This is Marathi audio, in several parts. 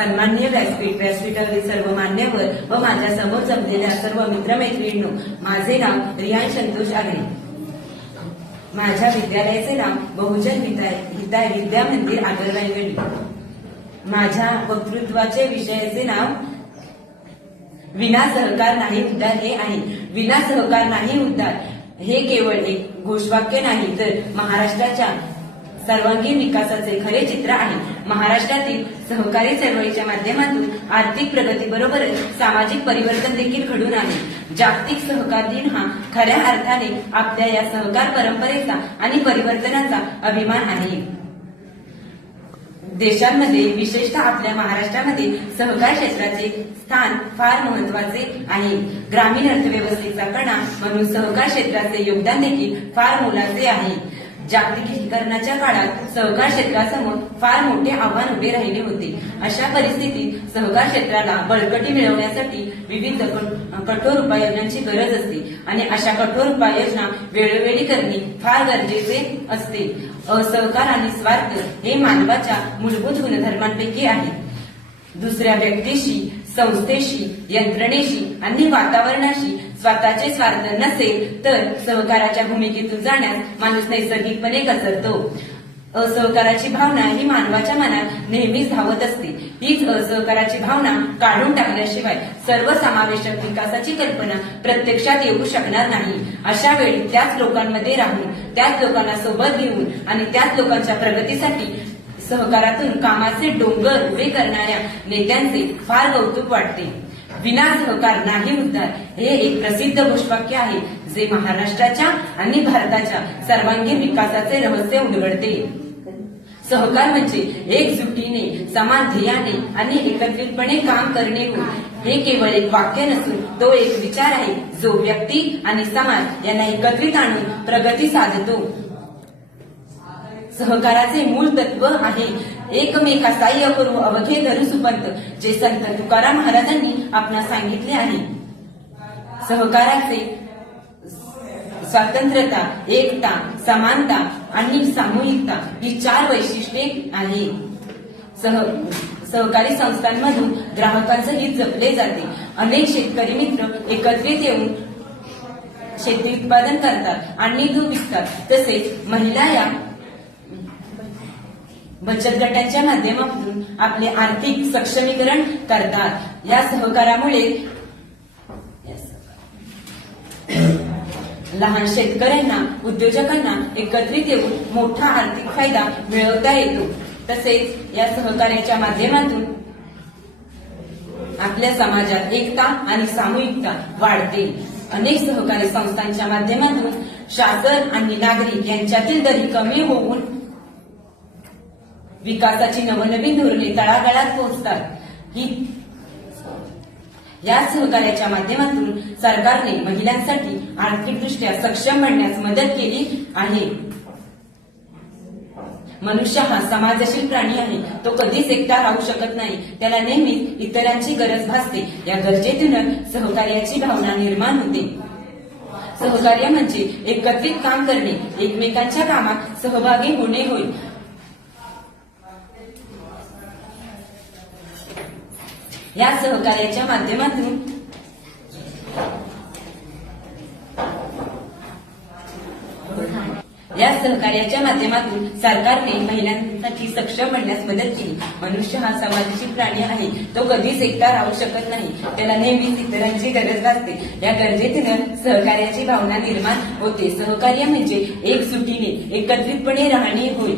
सन्मान्य व्यासपीठ व्यासपीठावरील सर्व मान्यवर व माझ्यासमोर जमलेल्या सर्व मित्रमैत्रिणींनो माझे नाव रियान संतोष आहे. माझ्या विद्यालयाचे नाव बहुजन हिताय विद्या मंदिर आगरवाईगडी माझ्या वक्तृत्वाचे विषयाचे नाव विना सहकार नाही उद्धार हे आहे. विना सहकार नाही उद्धार हे केवळ एक घोषवाक्य नाही तर महाराष्ट्राच्या सर्वांगीण विकासाचे खरे चित्र आहे. महाराष्ट्रातील सहकारी चळवळीच्या माध्यमातून आर्थिक प्रगतीबरोबरच सामाजिक परिवर्तन देखील घडून आले. जागतिक सहकार दिन हा खऱ्या अर्थाने आपल्या या सहकार परंपरेचा आणि परिवर्तनाचा अभिमान आहे. देशांमध्ये विशेषतः आपल्या महाराष्ट्रामध्ये सहकार क्षेत्राचे स्थान फार महत्त्वाचे आहे. ग्रामीण अर्थव्यवस्थेचा कणा म्हणून सहकार क्षेत्राचे योगदान देखील फार मोलाचे आहे. जागतिकीकरणाच्या काळात सहकार क्षेत्रासमोर फार मोठे आव्हान उभे राहिले होते. अशा परिस्थितीत सहकार क्षेत्राला बळकटी मिळवण्यासाठी विविध कठोर उपाययोजनांची गरज असते आणि अशा कठोर उपाययोजना वेळोवेळी करणे फार गरजेचे असते. असहकार आणि स्वार्थ हे मानवाच्या मूलभूत गुणधर्मांपैकी आहे. दुसऱ्या व्यक्तीशी संस्थेशी यंत्रणेशी आणि वातावरणाशी स्वतःचे स्वार्थ नसेल तर सहकाराच्या भूमिकेतून जाण्यास माणूस नैसर्गिकपणे घसरतो. असहकाराची भावना ही मानवाच्या मनात नेहमीच धावत असते. हीच असहकाराची भावना काढून टाकल्याशिवाय सर्वसमावेशक विकासाची कल्पना प्रत्यक्षात येऊ शकणार नाही. अशा वेळी त्याच लोकांमध्ये राहून त्याच लोकांना सोबत घेऊन आणि त्याच लोकांच्या प्रगतीसाठी सहकारातून कामाचे डोंगर उभे करणाऱ्या नेत्यांचे फार कौतुक वाटते. विना सहकार नाही उद्धार हे एक प्रसिद्ध घोषवाक्य आहे जे महाराष्ट्राच्या आणि भारताच्या सर्वांगीण विकासाचे रहस्य उलगडते. सहकार म्हणजे एकजुटीने समान ध्येयाने आणि एकत्रितपणे काम करणे हे केवळ एक वाक्य नसून तो एक विचार आहे जो व्यक्ती आणि समाज यांना एकत्रित आणून प्रगती साधतो. सहकाराचे मूळ तत्व आहे एकमेका साह्य करू अवघे धरू सुपंत जे संत तुकाराम महाराजांनी आपणास सांगितले आहे. सहकाराचे स्वातंत्र्यता एकता समानता आणि सामूहिकता ही चार वैशिष्ट्ये आहे. सह सहकारी संस्थांमधून ग्राहकांचं हित जपले जाते. अनेक शेतकरी मित्र एकत्रित येऊन शेती उत्पादन करतात आणि दूध विकतात. तसेच महिला या बचत गटांच्या माध्यमातून आपले आर्थिक सक्षमीकरण करतात. या सहकारामुळे लहान शेतकऱ्यांना उद्योजकांना एकत्रित येऊन मोठा आर्थिक फायदा मिळवता येतो. तसेच या सहकार्याच्या माध्यमातून आपल्या समाजात एकता आणि सामूहिकता वाढते. अनेक सहकारी संस्थांच्या माध्यमातून शासन आणि नागरिक यांच्यातील दरी कमी होऊन विकासाची नवनवीन धोरणे तळागाळात पोहोचतात. ही या सहकार्याच्या माध्यमातून सरकारने महिलांसाठी आर्थिकदृष्ट्या सक्षम बनण्यास मदत केली आहे. मनुष्य हा समाजशील प्राणी आहे. तो कधीच एकटा राहू शकत नाही. त्याला नेहमीच इतरांची गरज भासते. या गरजेतूनच सहकार्याची भावना निर्माण होते. सहकार्य म्हणजे एकत्रित काम करणे. एकमेकांच्या कामात सहभागी होणे होईल या सहकार्याच्या माध्यमातून. या सहकार्याच्या माध्यमातून सरकारने महिलांसाठी सक्षम बनण्यास मदत केली. मनुष्य हा सामाजिक प्राणी आहे. तो कधीच एकटा राहू शकत नाही. त्याला नेहमीच इतरांची गरज भासते. या गरजेतून सहकार्याची भावना निर्माण होते. सहकार्य म्हणजे एकजुटीने एकत्रितपणे राहणे होय.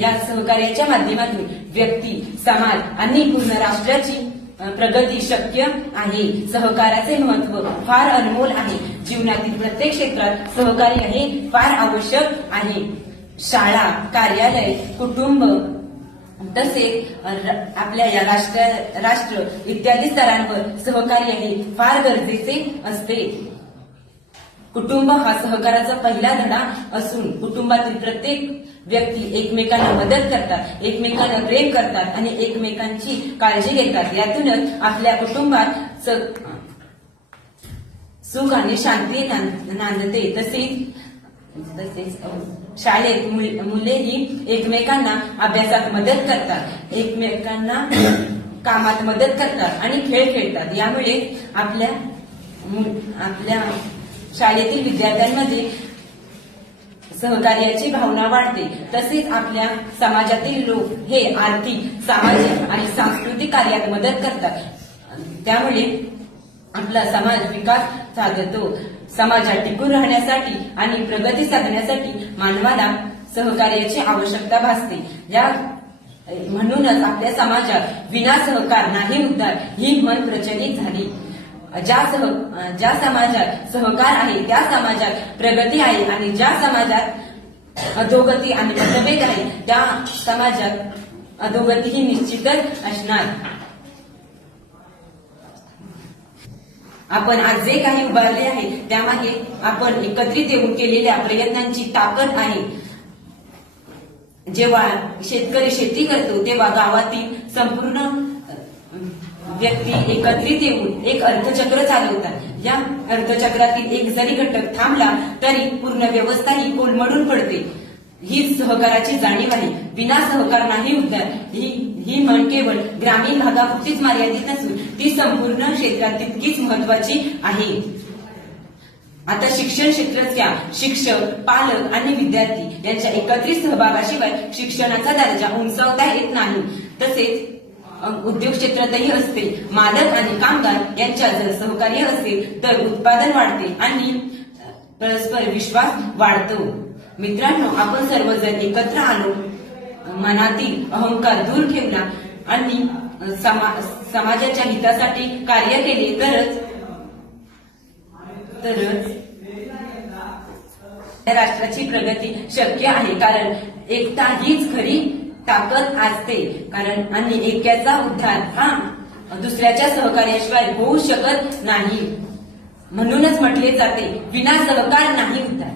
या सहकार्याच्या माध्यमातून व्यक्ती समाज आणि पूर्ण राष्ट्राची प्रगती शक्य आहे. सहकाराचे महत्त्व फार अनमोल आहे. जीवनातील प्रत्येक क्षेत्रात सहकार्य हे फार आवश्यक आहे. शाळा कार्यालय कुटुंब तसेच आपल्या या राष्ट्र राष्ट्र इत्यादी स्तरांवर सहकार्य हे फार गरजेचे असते. कुटुंब हा सहकाराचा पहिला धडा असून कुटुंबातील प्रत्येक व्यक्ती एकमेकांना मदत करतात एकमेकांना प्रेम करतात आणि एकमेकांची काळजी घेतात. यातूनच आपल्या कुटुंबात सुख आणि शांती नांदते. तसेच तसेच शाळेत मुल- मुले ही एकमेकांना अभ्यासात मदत करतात. एकमेकांना कामात मदत करतात आणि खेळ खेळतात. यामुळे आपल्या आपल्या शाळेतील विद्यार्थ्यांमध्ये सहकार्याची भावना वाढते. तसेच आपल्या समाजातील लोक हे आर्थिक सामाजिक आणि सांस्कृतिक कार्यात मदत करतात. त्यामुळे आपला समाज विकास साधतो. समाजात टिकून राहण्यासाठी आणि प्रगती साधण्यासाठी मानवाला सहकार्याची आवश्यकता भासते. या म्हणूनच आपल्या समाजात विना सहकार नाही उद्धार ही म्हण प्रचलित झाली. ज्या सह ज्या समाजात सहकार आहे त्या समाजात प्रगती आहे आणि ज्या समाजात अधोगती आणि मतभेद आहे त्या समाजात अधोगती ही निश्चितच असणार. आपण आज जे काही उभारले आहे त्यामागे आपण एकत्रित येऊन केलेल्या प्रयत्नांची ताकद आहे. जेव्हा शेतकरी शेती करतो तेव्हा गावातील संपूर्ण व्यक्ती एकत्रित येऊन एक अर्थचक्र चालवतात या अर्थचक्रातील एक जरी घटक थांबला तरी पूर्ण व्यवस्था ही कोलमडून पडते. ही सहकाराची जाणीव आहे. विना सहकार नाही उद्यान ही ही म्हण केवळ ग्रामीण भागापुरतीच मर्यादित नसून ती संपूर्ण क्षेत्रात तितकीच महत्वाची आहे. आता शिक्षण क्षेत्रच घ्या. शिक्षक पालक आणि विद्यार्थी यांच्या एकत्रित सहभागाशिवाय शिक्षणाचा दर्जा उंचावता येत नाही. तसेच उद्योग क्षेत्रातही असते मालक आणि कामगार यांच्या जर सहकार्य असेल तर उत्पादन वाढते आणि परस्पर विश्वास वाढतो. मित्रांनो आपण सर्वजण एकत्र आलो मनातील अहंकार दूर ठेवला आणि समा- समाजाच्या हितासाठी कार्य केले तरच तरच राष्ट्राची प्रगती शक्य आहे. कारण एकता हीच खरी ताकद असते कारण आणि एक्याचा उद्धार हा दुसऱ्याच्या सहकार्याशिवाय होऊ शकत नाही. म्हणूनच म्हटले जाते विना सहकार नाही उद्धार.